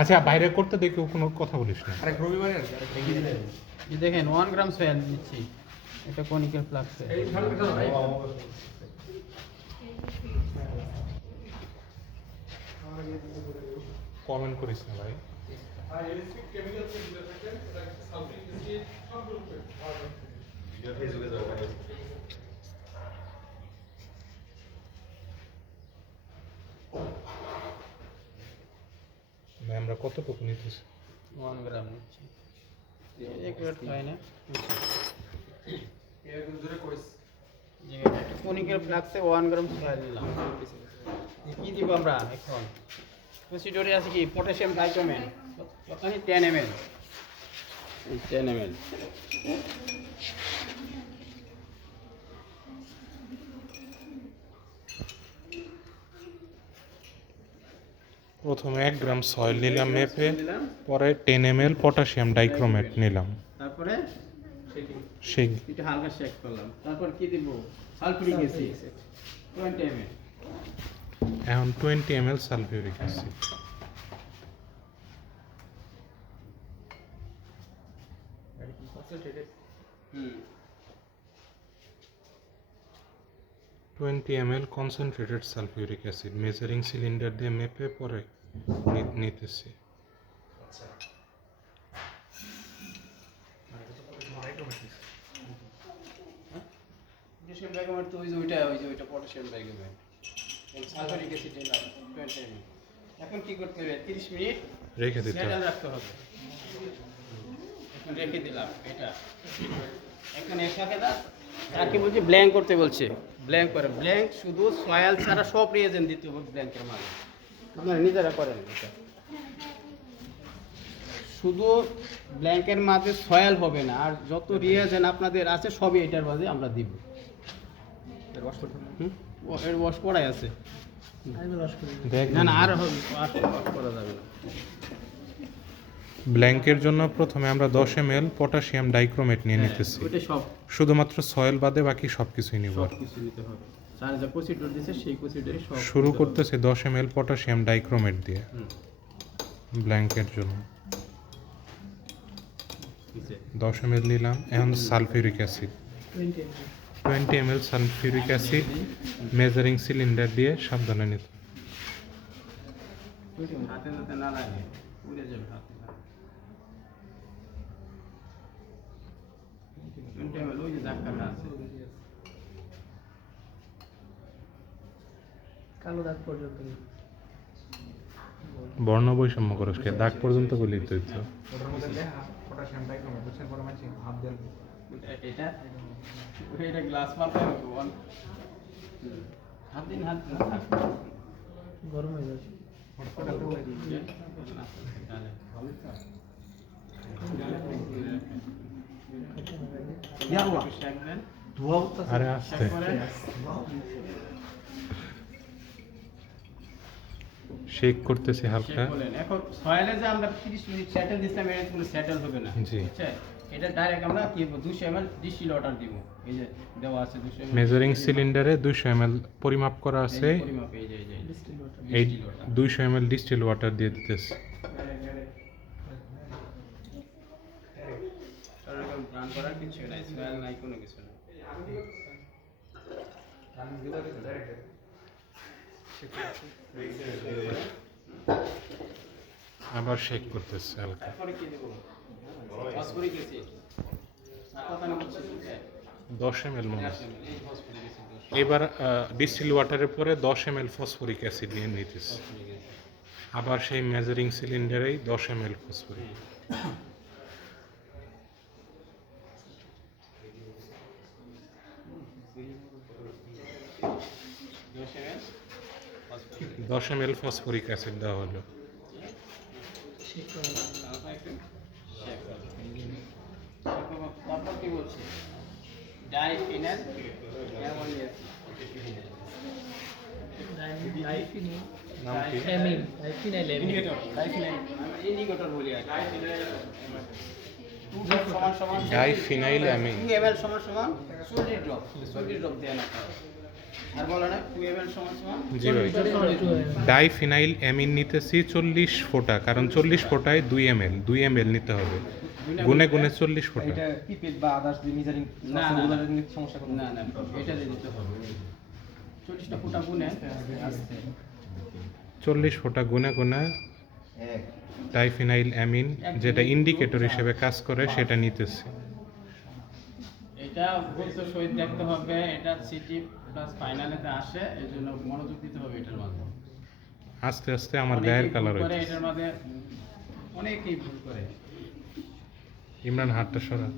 আচ্ছা বাইরে করতে দেখে কোনো কথা বলিস না। আরেক রবিবারে আর কি এই দেখেন 1 গ্রাম সয়েল দিচ্ছি, এটা কনিক্যাল ফ্লাক্সে। এই ভালো কথা ভাই কমেন্ট করিস না ভাই। আর ইলেকট্রিক কেমিক্যাল যে দিতে থাকেন সেটা সালফিউরিক অ্যাসিড সব গ্রুপে ভিডিও ফেসবুকে দাও ভাই আমরা কতটুকু নিতেছি? 1 গ্রাম নিচ্ছি, এক রেট হয় না। এরকম জোরে কইস কনিক্যাল ফ্লাক্সে 1 গ্রাম সয়েল নিলাম। কি দিব আমরা এখন? প্রসিডিওরে আছে কি পটাশিয়াম ডাইক্রোমেট, কতখানি 10 ml, এই 10 ml। প্রথমে 1 গ্রাম সয়েল নিলাম মেপে, নিলাম, পরে 10 ml পটাশিয়াম ডাইক্রোমেট নিলাম, তারপরে সেই এটা হালকা শেক করলাম। তারপর কি দিব? Sulphuric acid 20 ml। এখন 20 ml সালফিউরিক অ্যাসিড। হুম 20 ml concentrated sulphuric acid measuring cylinder দিয়ে মেপে পরে নিতেছি। আচ্ছা পটাশিয়াম ডাইক্রোমেট তো ওই যে ওইটা পটাশিয়াম ডাইক্রোমেট, সালফিউরিক অ্যাসিড দিলাম 20 ml। এখন কি করতে হবে? 30 মিনিট রেখে দিতে সেটা হবে। রাখতে হবে। এখন রেখে দিলাম এটা, এখন এর সাথে তাকে বলছি ব্ল্যাঙ্ক করতে বলছে, ব্ল্যাঙ্ক করে। ব্ল্যাঙ্ক শুধু সয়েল ছাড়া সব রিয়েজেন্ট দিতে হবে ব্ল্যাঙ্কের মাঝে, আপনারা নিজেরা করেন এটা। শুধু ব্ল্যাঙ্কের মাঝে সয়েল হবে না, আর যত রিয়েজেন্ট আপনাদের আছে সবই এটার মাঝে আমরা দিব। ওয়াশ করতে হবে হুম, এর ওয়াশ করাই আছে। দেখ না না, আর হবে, আর ওয়াশ করা যাবে না। ব্ল্যাঙ্কের জন্য প্রথমে আমরা 10 ml পটাশিয়াম ডাইক্রোমেট নিয়ে নিতেছি। ওইটা সব শুধুমাত্র সয়েল বাদে বাকি সব কিছুই নিব। সব কিছু নিতে হবে। স্যার যে প্রসিডিউর দিয়েছে সেই প্রসিডিউরে সব শুরু নিতে হবে। করতেছি 10 ml পটাশিয়াম ডাইক্রোমেট দিয়ে হুম, ব্ল্যাঙ্কের জন্য। নিচে 10 ml নিলাম। এখন sulphuric acid 20 ml sulphuric acid measuring cylinder দিয়ে সাবধানে নিতে। হাতে যাতে না লাগে, উড়ে যাবে হাতে। 20 ml ওই যে ধাক্কাটা আছে। কালো দাগ পর্যন্ত বর্ণ বৈষম্য করস কে? দাগ পর্যন্ত বলি তো। ওটার মধ্যে লেখা পটাশিয়াম ডাইক্রোমেট বুঝছেন পরে মাঝে হাত দেন এটা এটা গ্লাস মারতে হবে ওয়ান। হাত দিন থাক। গরম হয়ে যাচ্ছে। ওটা তো আরে আস্তে। শেক করতেছি হালকা। এখন সয়েলে যে আমরা 30 মিনিট সেটেল দিলাম, এটা কোনো সেটেল হবে না। জি। আচ্ছা, এটা ডাইরেক্ট আমরা কি 200 ml ডিস্টিল ওয়াটার দিব। এই যে দেওয়া আছে 200 ml মেজারিং সিলিন্ডারে 200 ml পরিমাপ করা আছে। পরিমাপ এই যে এই 200 ml ডিস্টিল ওয়াটার দিয়ে দিতেছি। এরকম প্ল্যান করার কিছু নাই, সয়েল নাই, কোনো কিছু না। আবার শেক করতেছি হালকা। তারপরে কি দেব? Phosphoric acid. কথা না বলছি, 10 ml মনে হয়। এই ফসফরিক অ্যাসিড এবার ডিস্টিল ওয়াটারের পরে 10 ml ফসফরিক অ্যাসিড দিয়ে নিতেছি। আবার সেই মেজারিং সিলিন্ডারেই 10 ml phosphoric. Phosphoric 10 ml phosphoric acid দেওয়া হলো। তারপর কি বলছে? Diphenyl ammonium. নাম কি? Amine, diphenyl amine. ডাইফিনাল আমরা ইন্ডিকেটর বলি আর কি। 2 সমান ডাইফিনাইল অ্যামিন। 2 ml সমান 40 ড্রপ দেন আপনারা। আর বলো না 2 ml সমান সমান জি ভাই 2 ডাইফিনাইল অ্যামিন নিতেছি 40 ফোঁটা, কারণ 40 ফোঁটায় 2 ml 2 ml নিতে হবে, গুনে গুনে 40 ফোঁটা। এটা পিপেট বা আদার্স যে মেজারিং না, না, ওগুলো না। নিতে সমস্যা কোনো না না এটা দিয়ে দিতে হবে 40টা ফুটা গুনে আসছে 40 ফোঁটা গুনে গুনে ডাইফিনাইল অ্যামিন যেটা ইন্ডিকেটর হিসেবে কাজ করে সেটা নিতেছি। এটা গুরুত্ব সহিত দেখতে হবে, এটা সিটি প্লাস ফাইনালেতে আসে, এই জন্য মনোযোগ দিতে হবে এটার মাঝে। আস্তে আস্তে আমার গায়ের অনেকেই কালার ভুল করে হয়েছে। এটার মাঝে, অনেকেই ভুল করে। ইমরান হাতটা সরা।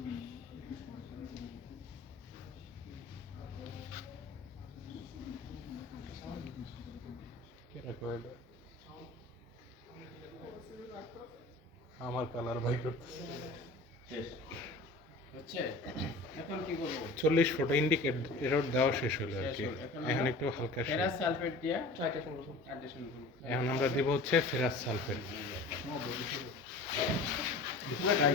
আমার কালার ভাই করতেছে। হচ্ছে এখন কি করব? 40 ফোঁটা ইন্ডিকেটর দেওয়া শেষ হলো আর কি, এখন একটু হালকা শেড। ফেরাস সালফেট দিয়ে ট্রাইটেশন করব। অ্যাডিশন করব। এখন আমরা দেব হচ্ছে ফেরাস সালফেট। পুরো ট্রাই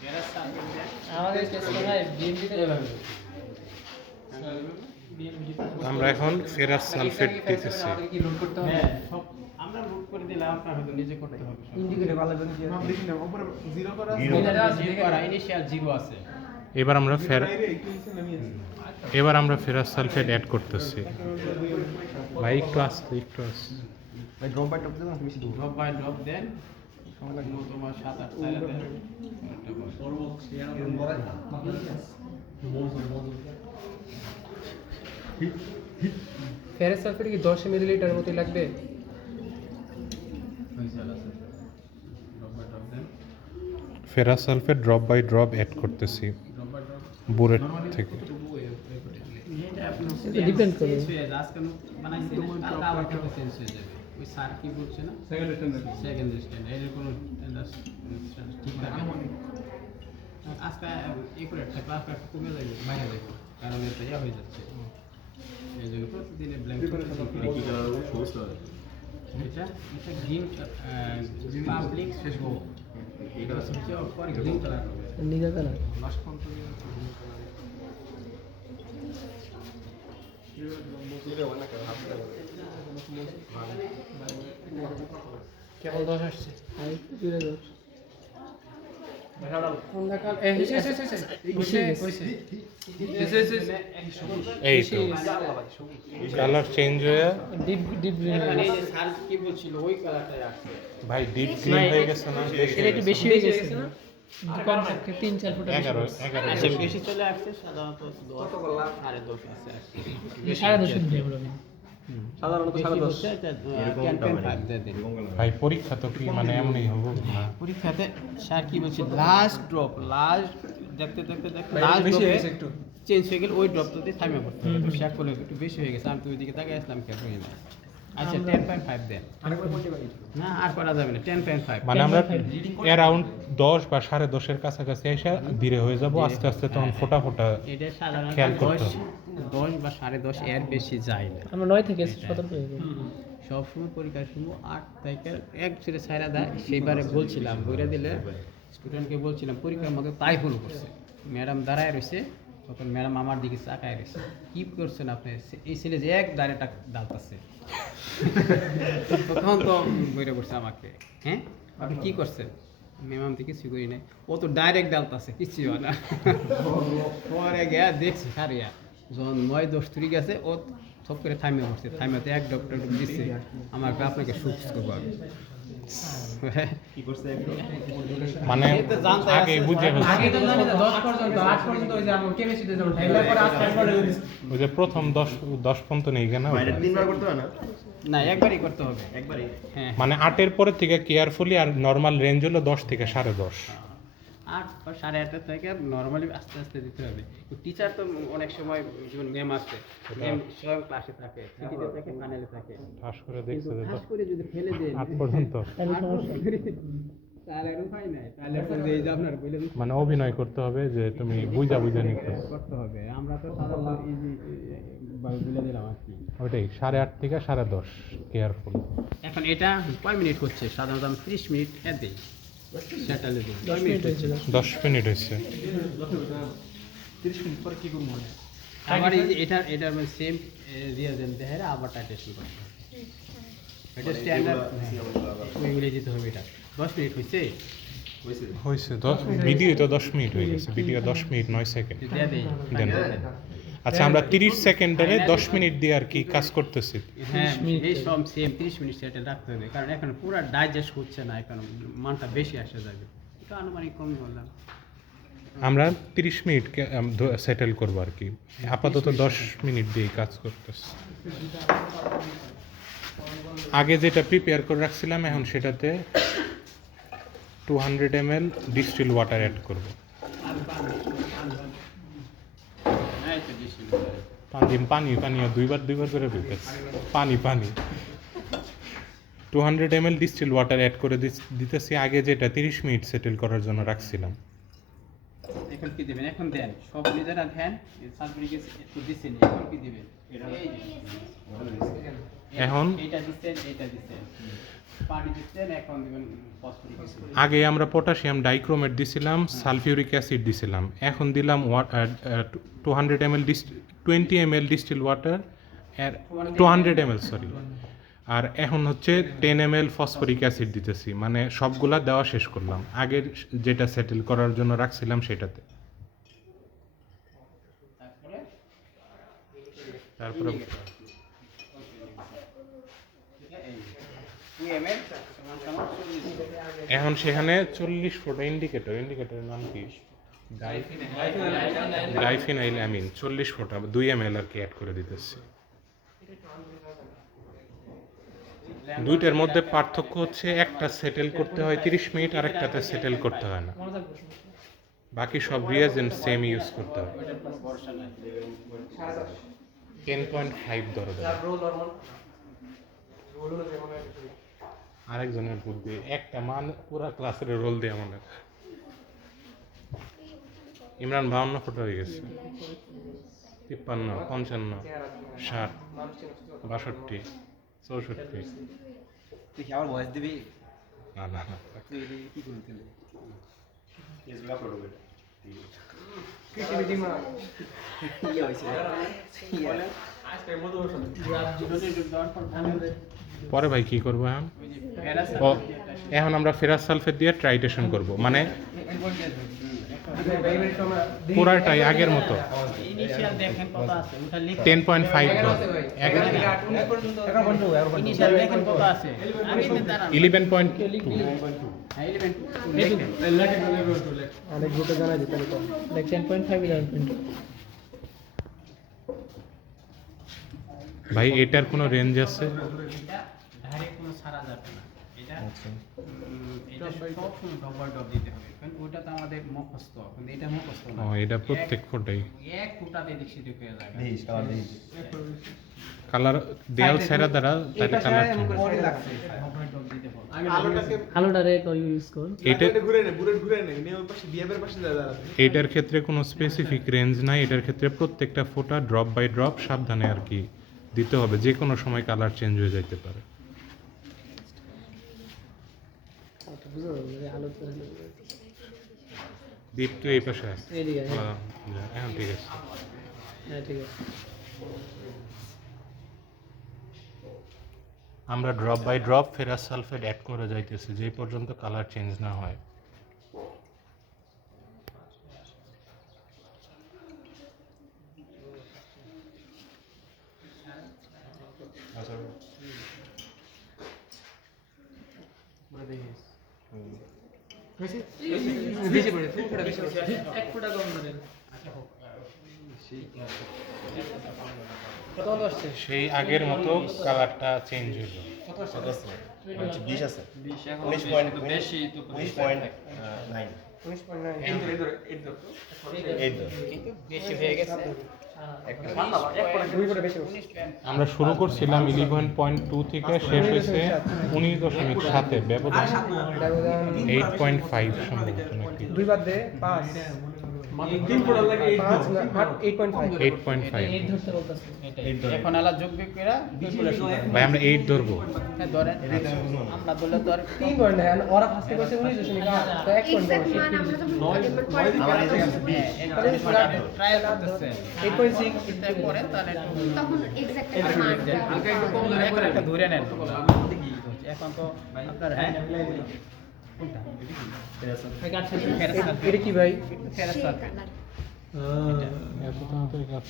ফেরাস সালফেট দিয়ে আমাদের টেস্ট হয় বিএমডিতে এভাবে আমরা এখন ফেরাস সালফেট দিতেছি। আমাদের কি লোড করতে হবে? হ্যাঁ সব আমরা রুট করে দিলাম, আপনার হয়তো নিজে করতে হবে সব। ইন্ডিকেটর ভালো করে দিয়ে মাপ দেখি না উপরে জিরো করা আছে এটা জিরো করা ইনিশিয়াল জিরো আছে। এবার আমরা বাইরে একটু নিচে নামিয়ে আছে এবার আমরা ফেরাস সালফেট অ্যাড করতেছি। ভাই একটু আস্তে একটু আস্তে। ভাই ড্রপ বাই টপ দেন বেশি দূর ড্রপ বাই ড্রপ দেন, তোমার 7-8 সাইড দেন। ফেরাস সালফেট কি 10 মিলিলিটার মতো লাগবে? ড্রপ বাই ড্রপ দেন, ferrous sulphate drop by drop add করতেছি ড্রপ বাই ড্রপ। বুরেট থেকে। এটা আপনি depend করে। চেঞ্জ হয়ে যায়, আজকে বানাইছেন কালকে আবার কিন্তু চেঞ্জ হয়ে যাবে। ওই স্যার কি বলছে না সেকেন্ড স্ট্যান্ডার্ড সেকেন্ড স্ট্যান্ড এর কোনো ঠিক থাকে না। আজকে একুরেট থাকে, ক্লাসটা কমে যাবে, বাইরে যাবে, কারণ এটা ইয়া হয়ে যাচ্ছে। এই জন্য প্রতিদিনে ব্ল্যাঙ্ক করে এটা এটা গ্রিন পাবলিক শেষ হোক, এটা হচ্ছে পরে গ্রিন কালার হবে। নিগা কালার লাস্ট পর্যন্ত কেবল 10 আসছে আর একটু দূরে 10 অন্ধকার এই তো কালার চেঞ্জ হয়ে ডিপ ডিপ গ্রিন এখানে এই যে স্যার কি বলছিল ওই কালারটাই আসছে। ভাই ডিপ গ্রিন হয়ে গেছে না? এটা একটু বেশি হয়ে গেছে না? কম থাকে 3-4 ফুট 11 আচ্ছা বেশি চলে আসছে, সাধারণত 10 10.5 আছে। সাড়ে 10 দিয়ে বলবেন সাধারণত 10.5 ভাই পরীক্ষা তো কি মানে এমনই হবে না? পরীক্ষাতে স্যার কি বলছে লাস্ট ড্রপ, লাস্ট দেখতে দেখতে দেখতে লাস্ট বেশি হয়ে ড্রপে গেছে একটু চেঞ্জ হয়ে গেল, ওই ড্রপটাতে থামে পড়তে হবে। স্যার করলে একটু বেশি হয়ে গেছে, আমি তো ওইদিকে তাকাই আসলাম কেন হয়ে না। আচ্ছা 10.5 দেন, আরেকবার কোনটি ভাই না আর করা যাবে না 10.5। মানে আমরা অ্যারাউন্ড 10 বা 10.5 এর কাছাকাছি এসে ধীরে হয়ে যাব, আস্তে আস্তে তখন ফোটা ফোটা এটা সাধারণত খেয়াল করতে 10 বা 10.5 এর বেশি যায় না। আমরা 9 থেকে 17 হয়ে গেল সবসময় পরীক্ষার সময় 8 তারিখে এক ছেড়ে ছাইরা দেয়। সেইবারে বলছিলাম বইরা দিলে স্টুডেন্টকে বলছিলাম পরীক্ষার মধ্যে তাই ভুল করছে। ম্যাডাম দাঁড়ায় রয়েছে, তখন ম্যাডাম আমার দিকে তাকায় রয়েছে, কি করছেন আপনি? এই ছেলে যে এক দাঁড়েটা ডালতাছে তখন তো বইরা করছে আমাকে, হ্যাঁ আপনি কি করছেন? ম্যাম তো কিছু করি নাই, ও তো ডাইরেক্ট ডালতাছে কিছু হয় না। পরে গিয়া দেখছি সারিয়া যখন 9-10 তুই গেছে, ও সব করে থামিয়ে পড়ছে, থামিয়াতে এক ডক্টর দিচ্ছে আমাকে, আপনাকে সুস্থ করবো আমি। মানে এই তো জানতে আগে আছে। বুঝে ফেলছি। আগে তো জানি না 10 পর্যন্ত 8 পর্যন্ত ওই যে আমরা কেমিস্ট্রিতে যেমন ঠাইলা করে আস্তে আস্তে ওই যে প্রথম 10 পর্যন্ত নেই কেন? তিনবার করতে হয় না না একবারই করতে হবে, একবারই। হ্যাঁ মানে 8 এর পরে থেকে কেয়ারফুলি, আর নরমাল রেঞ্জ হলো 10 থেকে 10.5। 8 বা 8.5 থেকে নর্মালি আস্তে আস্তে দিতে হবে। টিচার তো অনেক সময় যেমন ম্যাম আসে, ম্যাম সব ক্লাসে থাকে, সিটিতে থাকে, প্যানেলে থাকে, ঠাস করে কিন্তু দেখছে যে খাস করে যদি ফেলে দেন 8 পর্যন্ত, তাহলে আর উপায় নাই, তাহলে পরে এই যে আপনার বলে মানে অভিনয় করতে হবে যে তুমি বুঝা নিতে। করতে হবে। আমরা তো সাধারণত ইজি বলে দিলাম আর কি। ওইটাই 8.5 থেকে 10.5 কেয়ারফুল। এখন এটা কয় মিনিট হচ্ছে? সাধারণত আমি 30 মিনিট দিই, সেটালে 10 মিনিট হয়েছিল 10 মিনিট হয়েছে। 30 মিনিট পরে কি করবো মানে? আবার এই যে এটা সেম রিয়াজেন্ট দেখায় আবার টাইটেশন করতে হবে। এটা স্ট্যান্ডার্ড ওইগুলো দিতে হবে এটা 10 মিনিট হয়েছে হয়েছে 10 ভিডিও তো 10 মিনিট হয়ে গেছে, ভিডিও 10 মিনিট 9 সেকেন্ড। দেয়া দেই দেন। আচ্ছা আমরা 30 সেকেন্ডারে 10 মিনিট দিয়ে আর কি কাজ করতেছি। হ্যাঁ এই সব সেম 30 মিনিট সেটা রাখতে হবে, কারণ এখন পুরো ডাইজেস্ট হচ্ছে না, এখন মানটা বেশি আসে যাবে, এটা আনুমানিক কম বললাম। আমরা 30 মিনিট সেটেল করবো আর কি, আপাতত 10 মিনিট দিয়ে কাজ করতেছি। আগে যেটা প্রিপেয়ার করে রাখছিলাম এখন সেটাতে 200 ml ডিস্টিল ওয়াটার অ্যাড করব। হ্যাঁ এটা বেশি পানি দুইবার করে বলতেছি পানি 200 ml ডিস্টিল ওয়াটার অ্যাড করে দিতেছি আগে যেটা 30 মিনিট সেটেল করার জন্য রাখছিলাম। এখন কি দিবেন? এখন দেন সব নিজেরা দেন, সালফিউরিক অ্যাসিড একটু দিছেন, এখন কি দিবেন? এখন এটা দিছেন, এটা দিছেন, পানি দিছেন, এখন দিবেন ফসফরিক অ্যাসিড। আগে আমরা পটাশিয়াম ডাইক্রোমেট দিছিলাম, সালফিউরিক অ্যাসিড দিছিলাম, এখন দিলাম 200 ml 20 ml distil water 200 ml sorry, আর এখন হচ্ছে 10 ml ফসফরিক অ্যাসিড দিতেছি, মানে সবগুলা দেওয়া শেষ করলাম আগের যেটা সেটেল করার জন্য রাখছিলাম সেটাতে। তারপরে 2 ml সমান 40। এখন সেখানে 40 ফোটা ইন্ডিকেটরের নাম কি? ডাইফিনাইল অ্যামিন 40 ফোটা 2 ml আর কি অ্যাড করে দিতেছি। দুইটার মধ্যে পার্থক্য হচ্ছে একটা সেটেল করতে হয় 30 মিনিট আর একটাতে সেটেল করতে হয় না, বাকি সব রিয়েজেন্ট সেম ইউজ করতে হয়। 10.5 ধরো আরেকজনের বুদ্ধি একটা মান পুরা ক্লাসের রোল দিয়ে মনে হয়। ইমরান 52 ফোটা হয়ে গেছে, 53, 55, 60, 62, 64। তুই কি আমার ভয়েস দিবি? না তুই কি করতে দিলি? ফেসবুক আপলোড হবে। ক্রিয়েটিভিটি মা কি হইছে? আজকে মোটিভেশন পরে ভাই কি করবো এখন? ওই যে প্যারাসাল ও এখন আমরা ফেরাস সালফেট দিয়ে ট্রাইটেশন করব, মানে পুরাটাই আগের মতো ইনিশিয়াল দেখেন কত আছে ওটা লিখে 10.5 ধর ইনিশিয়াল দেখেন কত আছে আমি তো দাঁড়ান 11.2 হ্যাঁ 11 দেখেন অনেক গ্রুপে জানা যেত লাইক 10.5 11.2 ভাই এটার কোনো রেঞ্জ আছে? এটা ডাইরেক্ট কোনো ছাড়া যাবে না, এটা এটা সব সময় ডবল ডব দিতে হবে, কারণ ওটা তো আমাদের মুখস্থ, কিন্তু এটা মুখস্থ না। ও এটা প্রত্যেক ফোটাই এক ফুটাতে এদিক সেদিক হয়ে যাবে। দেখিস কালার দেখিস। কালার দেয়াল ছেড়া দ্বারা তাহলে কালার পরে লাগছে। ডবল ডব দিতে হবে। আলোটারে কই ইউজ কর এটা ঘুরে নে বুলেট ঘুরে নে নিয়ে ওই পাশে বিয়াবের পাশে দাঁড়াবে। এটার ক্ষেত্রে কোনো স্পেসিফিক রেঞ্জ নাই, এটার ক্ষেত্রে প্রত্যেকটা ফোটা ড্রপ বাই ড্রপ সাবধানে আর কি দিতে হবে, যে কোনো সময় কালার চেঞ্জ হয়ে যেতে পারে। দীপ তো এই পাশে আছে। এদিকে এখন ঠিক আছে। হ্যাঁ ঠিক আছে আমরা drop by drop ferrous sulphate add করে যাইতেছি যে পর্যন্ত কালার চেঞ্জ না হয়। বেশি পড়ে ফুটা বেশি পড়ে এক ফুটা কম ধরেন কত আসছে সেই আগের মতো কালারটা চেঞ্জ হলো। কত আসছে 20 আছে। 20 এখন 19.9 বেশি তো 19.9 19.9 কিন্তু বেশি হয়ে গেছে। দুই ফুটা বেশি আমরা শুরু করছিলাম 11.2 থেকে শেষ হয়েছে 19.7 ব্যবধান 8.5 সম্ভবত নাকি। দুই বাদ দে 5 তিন ফুট লাগে 8.5 8.5 8 ধরতে বলতেছে এটাই এখন আলা যোগ বিয়োগ করে ভাই আমরা 8 ধরবো হ্যাঁ ধরেন আমরা ধরলে তো আর 3 পয়েন্ট है और फास्ट को से उन्हीं जैसे निकाल तो 1 पॉइंट এক্সাক্ট মান আমরা যখন ট্রায়াল করতেছে 8.6 চিন্তা করেন তাহলে তখন এক্সাক্ট মান হালকা একটু কম ধরে একটা ধরে নেন এখন তো আপনার হ্যাঁ কোনটা এটা কি ভাই ফেরত এত তাড়াতাড়ি কাজ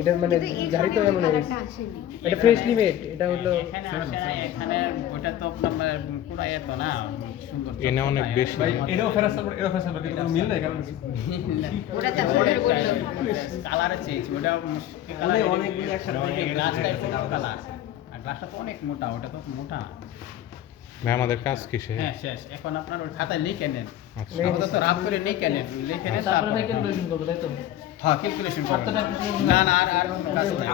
এটা মানে জারি তো এমন কালারটা আসেনি এটা ফ্রেশলি মেড এটা হলো এখানে আসে না, এখানে ওটা তো আপনার পুরা এত না সুন্দর এনে অনেক বেশি এটাও ফেরাস কিন্তু মিল নাই কারণ ওটা তো আমাদের বললো কালারে চেঞ্জ ওটা কালার অনেকগুলো একসাথে গ্লাসটা একটু কালার আর গ্লাসটা তো অনেক মোটা ওটা তো মোটা ভাই আমাদের কাজ কিসে হ্যাঁ শেষ এখন আপনার ওই খাতায় লিখে নেন আচ্ছা আপাতত রাফ করে লিখে নেন লিখে নেন তারপরে তারপর ক্যালকুলেশন করব তাই তো হ্যাঁ ক্যালকুলেশন করবেন না না আর কোনো কাজ নাই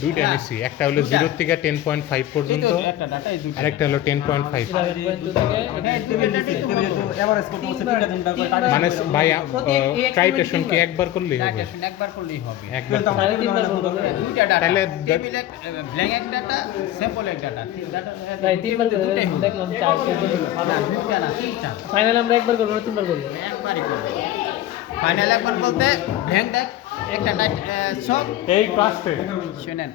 দুইটা নিছি একটা হলো 0 থেকে 10.5 পর্যন্ত এই তো একটা ডাটা এই দুটো আরেকটা হলো 10.5 মানে ভাই ট্রাইটেশন কি একবার করলেই হবে একবার করলেই হবে একবার সাড়ে তিনবার বলবো দুইটা ডাটা তাহলে টেবিল এক ব্ল্যাঙ্ক এক ডাটা স্যাম্পল এক ডাটা ডাটা ভাই তিনবার দুটাই হবে দেখলাম চারটে না দুইটা না তিনটা ফাইনাল আমরা একবার করব না তিনবার করব একবারই করবে ফাইনাল একবার বলতে ব্ল্যাঙ্ক ডাক একটা সব এই ক্লাসে শুনেন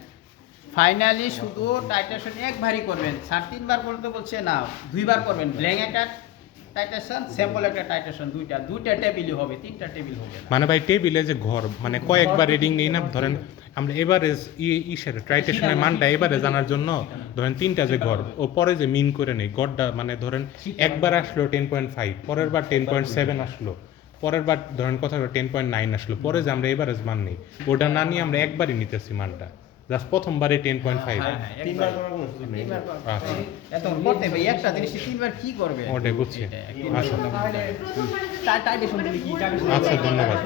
ফাইনালি শুধু টাইটেশন একবারই করবেন স্যার তিনবার করতে বলছে না দুইবার করবেন ব্ল্যাঙ্ক একটা টাইটেশন স্যাম্পল একটা টাইটেশন দুইটা টেবিলই হবে তিনটা টেবিল হবে না। মানে ভাই টেবিলে যে ঘর মানে কয়েকবার রিডিং নেই না ধরেন আমরা এভারেজ ইসের ট্রাইটেশনের মানটা এবারে জানার জন্য ধরেন তিনটা যে ঘর ও পরে যে মিন করে নেই গড়টা মানে ধরেন একবার আসলো 10.5 পরের বার 10.7 আসলো পরের বার ধরেন কথা 10.9 আসলো পরে যে আমরা এভারেজ মান নেই ওটা না নিয়ে আমরা একবারই নিতেছি মানটা জাস্ট প্রথমবারে 10.5 তিনবার আচ্ছা এত করতে হবে একটা জিনিস তিনবার কি করবে ওটাই বুঝছি এটা, আচ্ছা টাইটেশন কি আচ্ছা ধন্যবাদ